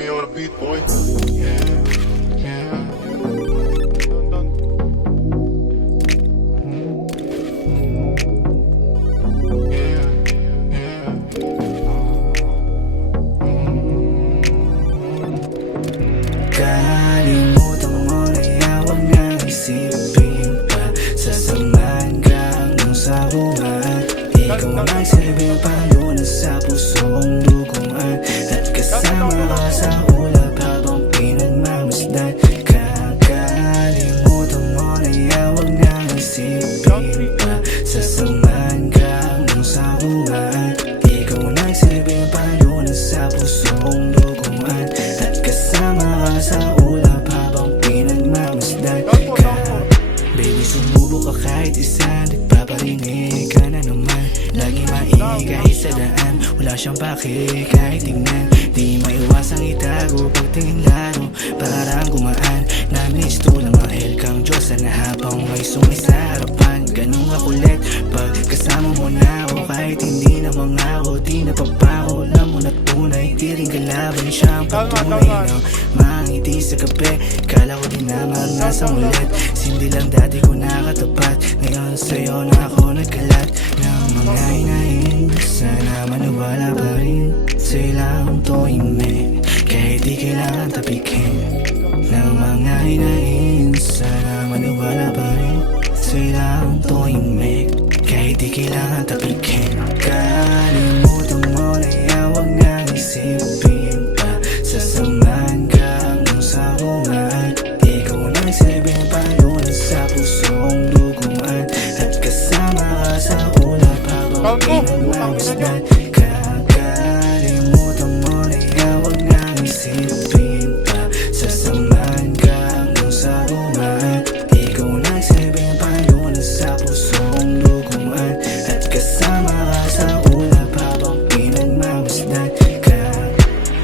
me on the beat, boy. Kalimutan mo na yan, huwag na isipin pa. Sasamahan ka hanggang sa buwan. Ikaw ang nagsilbing palunan sa pusong duguan. At kasama ka sa ulap habang pinagmamasdan. Kakalimutan mo na yan, huwag na isipin pa. Sasamahan ka hanggang sa buwan. Ikaw ang nagsilbing palunan sa pusong duguan. At kasama ka sa ulap habang pinagmamasdan ka. Baby, sumubo ka kahit isa, nagpaparinig ka na naman. Lagi maingay kahit sa daan, wala siyang pake kahit tingnan. Di maiwasang itago pagtingin laro, parang gumaan. Namiss to lang mahal kang Diyos na habang may sungay sa harapan. Ganun kakulit pag kasama mo na ako, kahit hindi na mangako, di na pagpako. Alam mo na tunay, di rin kalaban siyang patunay ng mangiti sa kape. Kala ko di na maranasan ulit, sindi lang dati ko nakatapat. Ngayon sa'yo na ako nagkalat ng mga hinahin. Sana maniwala pa rin sa ilang tuhimik, kahit di kailangan tapikin ng mga hinahin. Sana maniwala pa rin sa ilang tuhimik, kahit di kailangan tapikin. Kalimutan mo na yan, huwag na isipin pa. Sasamahan ka hanggang sa buwan. Ikaw ang nagsilbing palunan sa pusong duguan. At kasama ka sa ulap habang pinagmamasdan. Kakalimutan mo na yan, huwag na isipin pa. Sasamahan ka hanggang sa buwan. Ikaw ang nagsilbing palunan sa pusong duguan. At kasama ka sa ulap habang pinagmamasdan ka.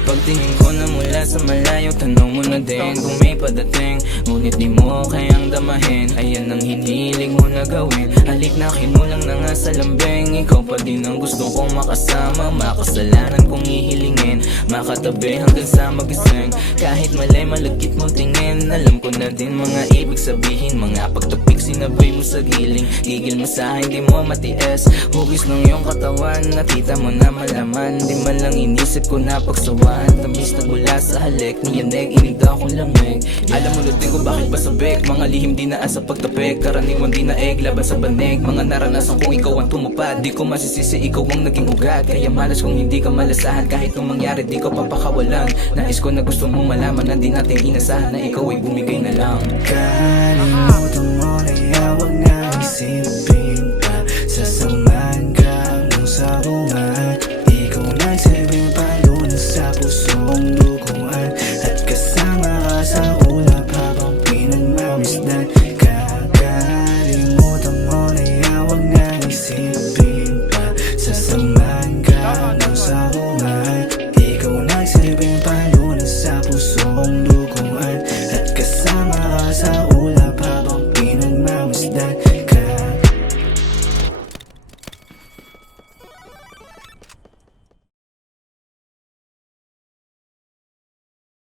Pagtingin ko na mula sa malayo, tanong mo na din kung may padating. Ngunit di mo kayang damahin, ayan ang hinilig mo na gawin. Halik na kinulang na nga sa lambing, ikaw pa din ang gusto kong makasama. Makasalanan kong ihilingin, makatabi hanggang sa magising. Kahit mali malagkit mong tingin, alam ko na din mga ibig sabihin. Mga pagtapik sinabi mo sa giling, gigil mo sa hindi mo matiis. Hugis ng iyong katawan, nakita mo na malaman. Di man lang inisip ko na pagsawaan. Tamis na gula sa halik, niyanig, inigda akong lamig. Alam mo din kung bakit pasabik, mga lihim di naan sa pagtapik. Karaniwan di naeg, laban sa banig. Mga naranasan kong ikaw ang tumupad, di ko masisisi ikaw ang naging ugat. Kaya malas kung hindi ka malasahan, kahit nung mangyari di ko papakawalan. Nais ko na gusto mong malaman na di natin inasahan na ikaw ay bumigay na lang. Kalimutan mo na yan, huwag na isipin pa. Sasama